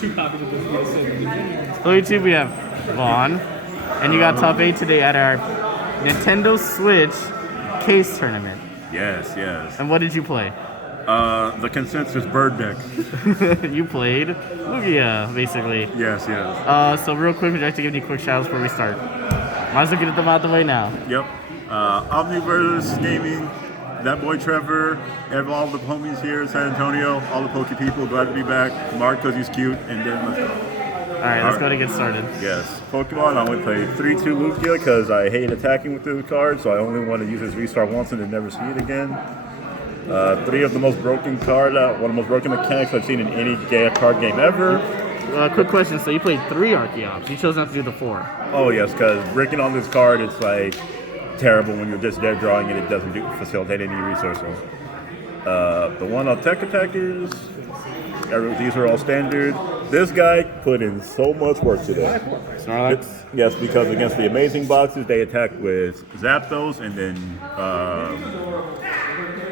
2 copies of this. Still 2, we have Vaughn. And you got top 8 today at our Nintendo Switch case tournament. Yes, yes. And what did you play? The consensus bird deck. You played Lugia, basically. Yes, yes. So real quick, would you like to give any quick shout outs before we start? Might as well get them out the way now. Yep. Omniverse Gaming, that boy Trevor, and all the homies here in San Antonio, all the Poke people, glad to be back. Mark because he's cute, and then let's go. Alright, let's go ahead and get started. Yes. Pokemon, I only play 3-2 Lugia because I hate attacking with the card, so I only want to use his Vstar once and then never see it again. 3 of the most broken card, one of the most broken mechanics I've seen in any card game ever. Quick question, so you played 3 Archeops. You chose not to do the 4. Oh yes, because breaking on this card, it's like terrible when you're just there drawing and it doesn't facilitate any resources. The one on Tech Attackers, these are all standard. This guy put in so much work today. Yes, because against the amazing boxes, they attack with Zapdos and then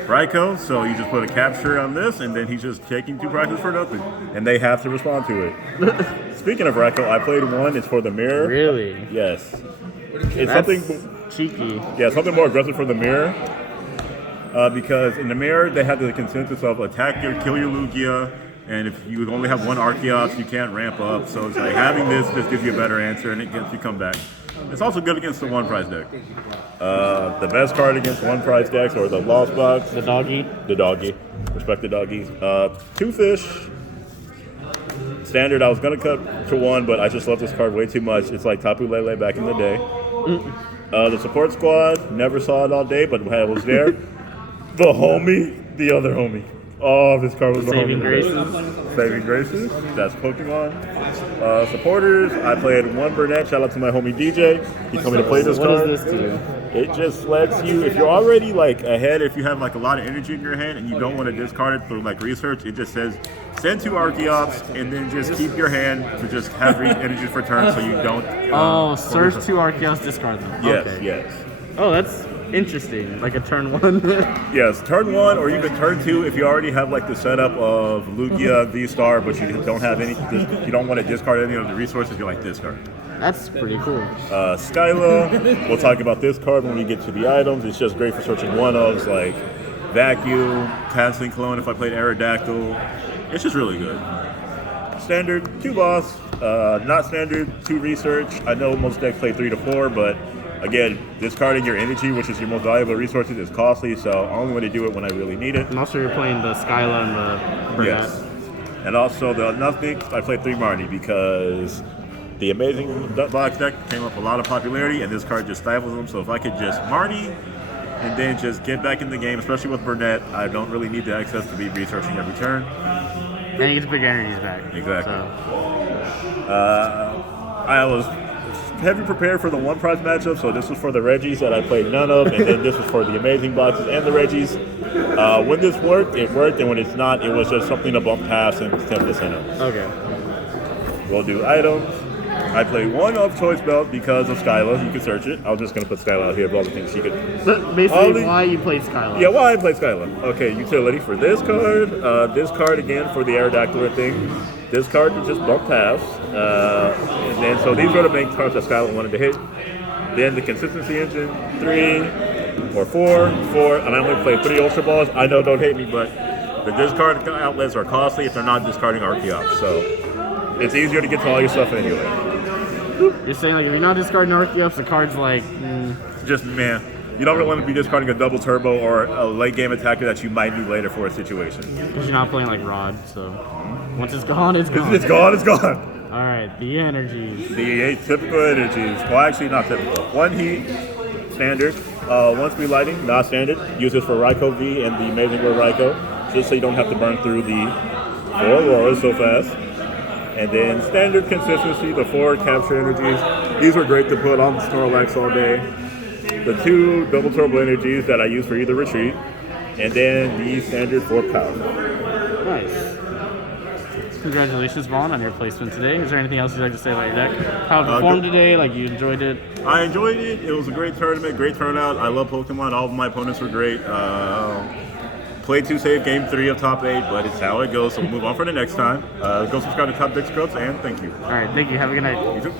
Raikou. So you just put a capture on this, and then he's just taking 2 prizes for nothing. And they have to respond to it. Speaking of Raikou, I played one. It's for the mirror. Really? Yes. It's That's something cheeky. Yeah, something more aggressive for the mirror. Because in the mirror, they have the consensus of attack your, kill your Lugia. And if you only have 1 Archeops, you can't ramp up. So it's like having this just gives you a better answer and it gets you come back. It's also good against the 1 prize deck. The best card against 1 prize decks or the Lost Box. The doggy. The doggy. Respect the doggies. 2 fish. Standard, I was going to cut to 1, but I just love this card way too much. It's like Tapu Lele back in the day. The support squad, never saw it all day, but it was there. The homie, the other homie. Oh, this card was the Saving homie. Graces. Saving Graces. That's Pokemon. Supporters. I played 1 Burnett. Shout out to my homie DJ. He told me to play this card. What does this do? It just lets you, if you're already like ahead, if you have like a lot of energy in your hand and you don't want to discard it for like research, it just says send 2 Archeops and then just keep your hand to just have energy for turn so you don't. Search 2 Archeops, discard them. Yes, okay. yes. Oh, that's interesting. Like a turn 1. Yes, turn 1 or even turn 2 if you already have like the setup of Lugia, Vstar, but you don't have any, you don't want to discard any of the resources, you're like discard. That's pretty cool. Skyla, we'll talk about this card when we get to the items. It's just great for searching 1-ofs like Vacuum, Canceling Clone if I played Aerodactyl. It's just really good. Standard, 2 boss. Not standard, 2 research. I know most decks play 3 to 4, but again, discarding your energy, which is your most valuable resources, is costly, so I only want to do it when I really need it. And also you're playing the Skyla and the Burnett. Yes. And also the nothing, I played 3 Marnie because the amazing box deck came up a lot of popularity, and this card just stifles them. So if I could just Marnie and then just get back in the game, especially with Burnett, I don't really need the access to be researching every turn. And you get to pick energies back. Exactly. So. I was heavy prepared for the 1 prize matchup, so this was for the Reggies that I played none of, and then this was for the amazing boxes and the Reggies. When this worked, it worked, and when it's not, it was just something to bump past and attempt to send them. Okay. We'll do items. I played 1 of Choice Belt because of Skyla. You can search it. I was just going to put Skyla out here of all the things she could. Basically, why you played Skyla. Yeah, why I played Skyla. Okay, utility for this card. This card again for the Aerodactyl thing. This card to just bump past. And then, so these are the main cards that Skyla wanted to hit. Then the consistency engine, 3 or 4, and I only played 3 Ultra Balls. I know, don't hate me, but the discard outlets are costly if they're not discarding Archeops. So it's easier to get to all your stuff anyway. You're saying like if you're not discarding Archeops, the card's like, Just man, you don't really want to be discarding a double turbo or a late game attacker that you might need later for a situation. Because you're not playing like Rod, so once it's gone, it's gone. It's gone, it's gone. All right, the energies. The 8 typical energies. Well, actually not typical. 1 heat, standard. 1 speed lighting, not standard. Use this for Raikou V and the Amazing World Raikou, just so you don't have to burn through the 4 Auroras so fast. And then standard consistency, the 4 capture energies. These were great to put on Snorlax all day. The 2 double turbo energies that I use for either retreat. And then the standard 4 power. Nice. Congratulations, Vaughn, on your placement today. Is there anything else you'd like to say about your deck? How it performed today? Like, you enjoyed it? I enjoyed it. It was a great tournament, great turnout. I love Pokemon. All of my opponents were great. played to save game 3 of top 8, but it's how it goes. So we'll move on for the next time. Go subscribe to Top Dick Scrubs, and thank you. All right, thank you. Have a good night. You too.